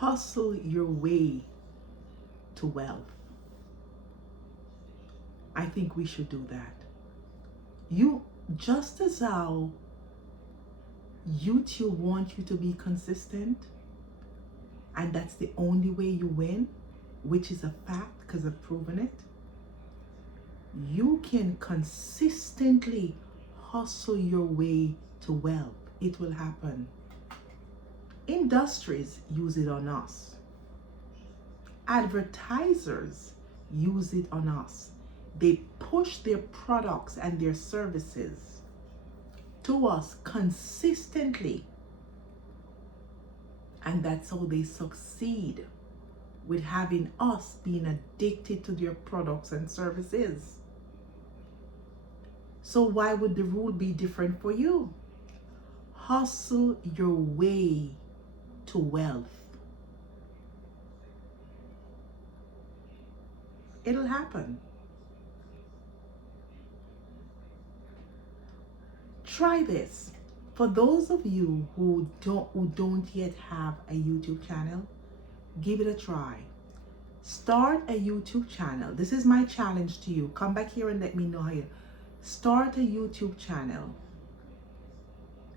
hustle your way to wealth. I think we should do that. You, just as how YouTube wants you to be consistent, and that's the only way you win, which is a fact because I've proven it. You can consistently hustle your way to wealth. It will happen. Industries use it on us. Advertisers use it on us. They push their products and their services to us consistently. And that's how they succeed, with having us being addicted to their products and services. So why would the rule be different for you? Hustle your way to wealth. It'll happen. Try this. For those of you who don't yet have a YouTube channel, give it a try. Start a YouTube channel. This is my challenge to you. Come back here and let me know how you start a YouTube channel.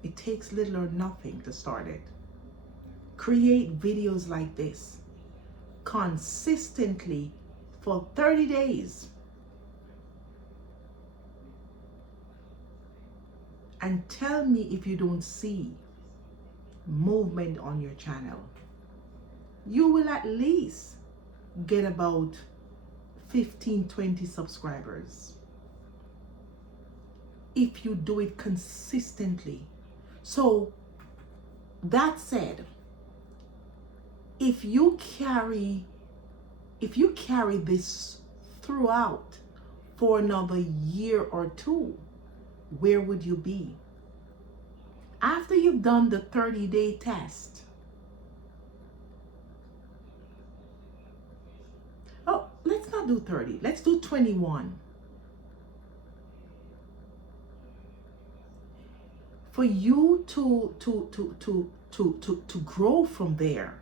It takes little or nothing to start it. Create videos like this consistently for 30 days. And tell me if you don't see movement on your channel. You will at least get about 15-20 subscribers if you do it consistently. So that said, if you carry this throughout for another year or two, where would you be? After you've done the 30-day test, oh, let's not do 30, let's do 21. For you to grow from there,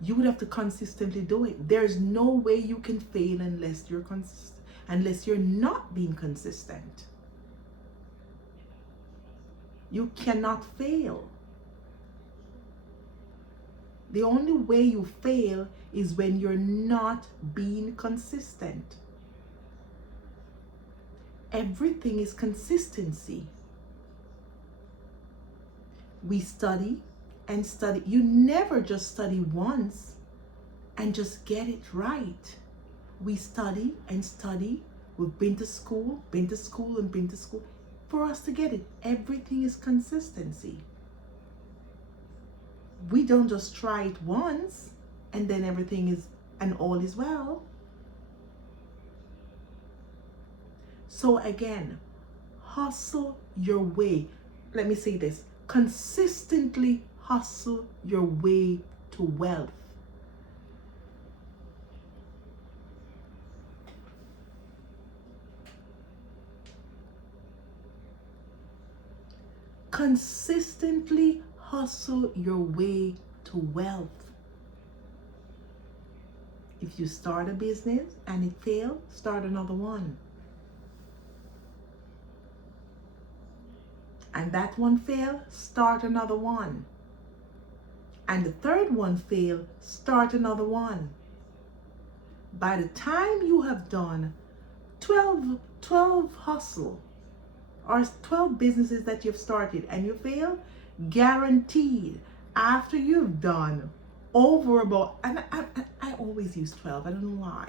you would have to consistently do it. There's no way you can fail unless you're not being consistent. You cannot fail. The only way you fail is when you're not being consistent. Everything is consistency. We study and study. You never just study once and just get it right. We study and study. We've been to school and been to school. For us to get it, everything is consistency. We don't just try it once and then everything is and all is well. So again, hustle your way. Let me say this. Consistently hustle your way to wealth. Consistently hustle your way to wealth. If you start a business and it fails, start another one. And that one failed, start another one. And the third one failed, start another one. By the time you have done 12 hustle or 12 businesses that you've started and you fail, guaranteed after you've done over about, and I always use 12, I don't know why.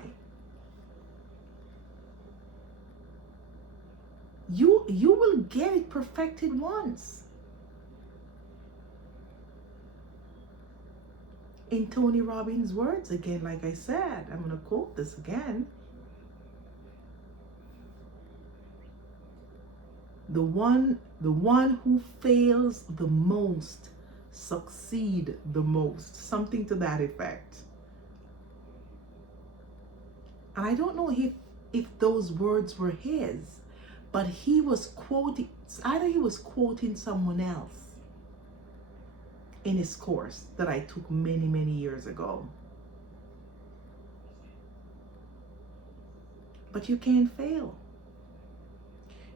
You will get it perfected once. In Tony Robbins' words, again, like I said, I'm going to quote this again. The one who fails the most succeed the most. Either to that effect. And I don't know if those words were his, but he was quoting, either he was quoting someone else. in his course that I took many, many years ago. But you can't fail.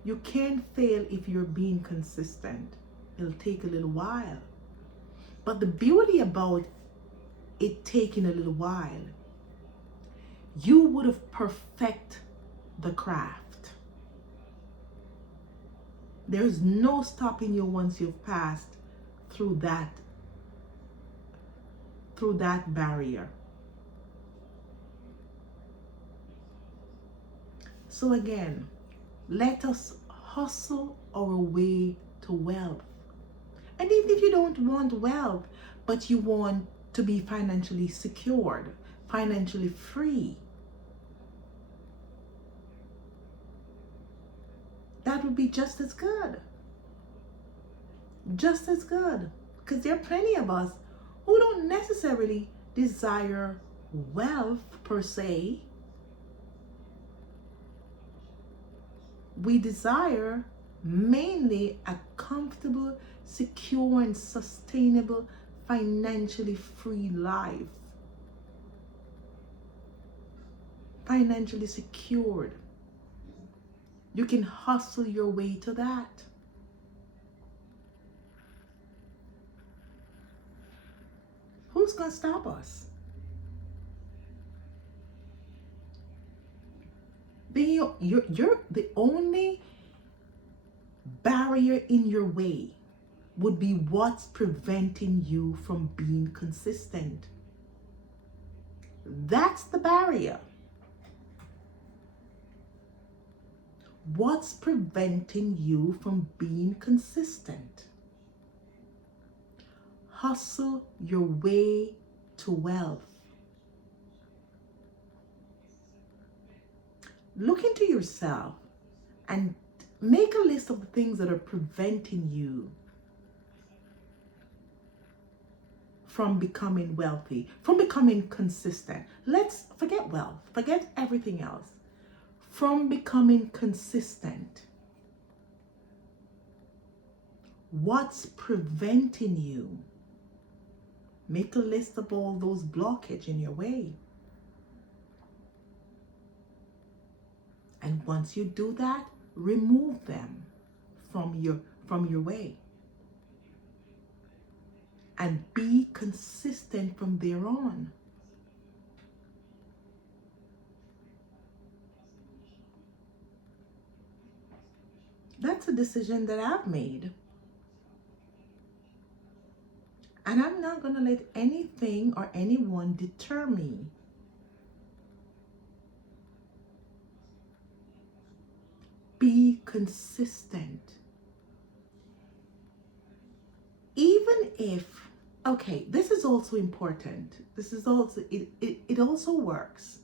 You can't fail if you're being consistent. It'll take a little while. But the beauty about it taking a little while, you would have perfected the craft. There's no stopping you once you've passed through that barrier. So again, let us hustle our way to wealth. And even if you don't want wealth, but you want to be financially secured, financially free, that would be just as good. Just as good. Because there are plenty of us who don't necessarily desire wealth per se. We desire mainly a comfortable, secure, and sustainable, financially free life. Financially secured. You can hustle your way to that. Who's going to stop us? You're the only barrier in your way would be what's preventing you from being consistent. That's the barrier. What's preventing you from being consistent? Hustle your way to wealth. Look into yourself and make a list of the things that are preventing you from becoming wealthy, from becoming consistent. Let's forget wealth, forget everything else. From becoming consistent. What's preventing you? Make a list of all those blockages in your way. And once you do that, remove them from your way. And be consistent from there on. That's a decision that I've made. And I'm not going to let anything or anyone deter me. Be consistent. Even if, okay, this is also important. This is also, it also works.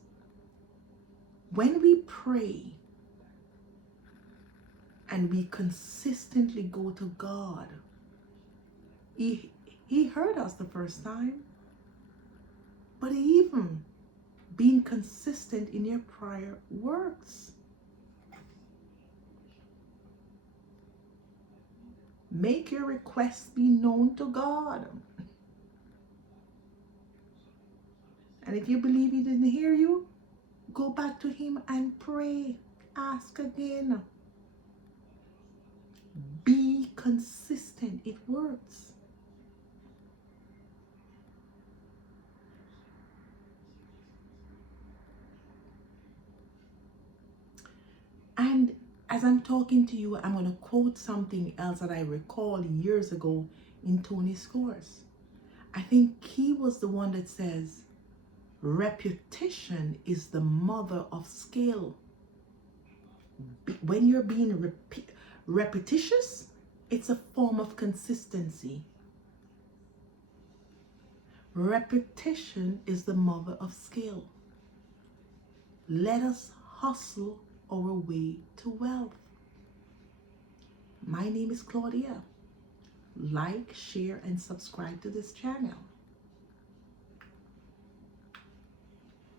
When we pray and we consistently go to God, He heard us the first time. But even being consistent in your prayer works. Make your requests be known to God. And if you believe He didn't hear you, go back to Him and pray. Ask again. Be consistent. It works. And as I'm talking to you, I'm going to quote something else that I recall years ago in Tony's course. I think he was the one that says, repetition is the mother of skill. When you're being repetitious, it's a form of consistency. Repetition is the mother of skill. Let us hustle our way to wealth. My name is Claudia. Like, share, and subscribe to this channel.